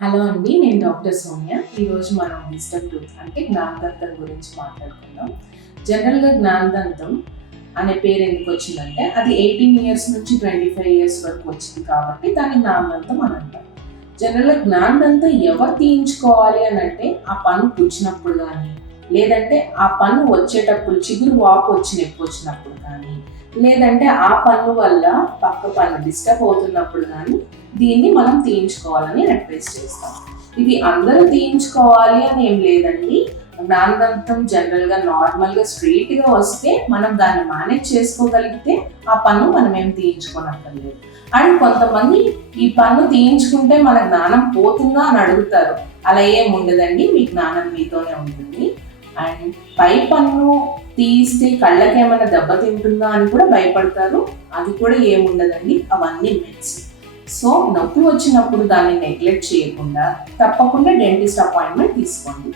Hello అండి, నేను doctor Soumya. ఈరోజు మనం విజ్డమ్ టూత్ అంటే జ్ఞానదంతం గురించి మాట్లాడుకుందాం. జనరల్గా జ్ఞానదంతం అనే పేరు ఎందుకు వచ్చిందంటే అది 18 ఇయర్స్ నుంచి 25 ఇయర్స్ వరకు వచ్చింది కాబట్టి దాన్ని జ్ఞానదంతం అని అంటాం. జనరల్గా జ్ఞానదంతం ఎవరు తీయించుకోవాలి అని అంటే ఆ పన్ను పుచ్చినప్పుడు కానీ, లేదంటే ఆ పన్ను వచ్చేటప్పుడు చిగురు వాపు వచ్చి నొప్పి వచ్చినప్పుడు కానీ, లేదంటే ఆ పన్ను వల్ల పక్క పన్ను డిస్టర్బ్ అవుతున్నప్పుడు కానీ దీన్ని మనం తీయించుకోవాలని అడ్వైస్ చేస్తాం. ఇది అందరూ తీయించుకోవాలి అని ఏం లేదండి. జ్ఞానదంతం జనరల్గా నార్మల్గా స్ట్రైట్గా వస్తే మనం దాన్ని మేనేజ్ చేసుకోగలిగితే ఆ పన్ను మనం ఏం తీయించుకోనక్కర్లేదు. అండ్ కొంతమంది ఈ పన్ను తీయించుకుంటే మన జ్ఞానం పోతుందా అని అడుగుతారు. అలా ఏం ఉండదండి, మీ జ్ఞానం మీతోనే ఉంటుంది. అండ్ పై పన్ను తీస్తే కళ్ళకి ఏమైనా దెబ్బతింటుందా అని కూడా భయపడతారు. అది కూడా ఏముండదండి, అవన్నీ మిత్స్. సో నొప్పి వచ్చినప్పుడు దాన్ని నెగ్లెక్ట్ చేయకుండా తప్పకుండా డెంటిస్ట్ అపాయింట్మెంట్ తీసుకోండి.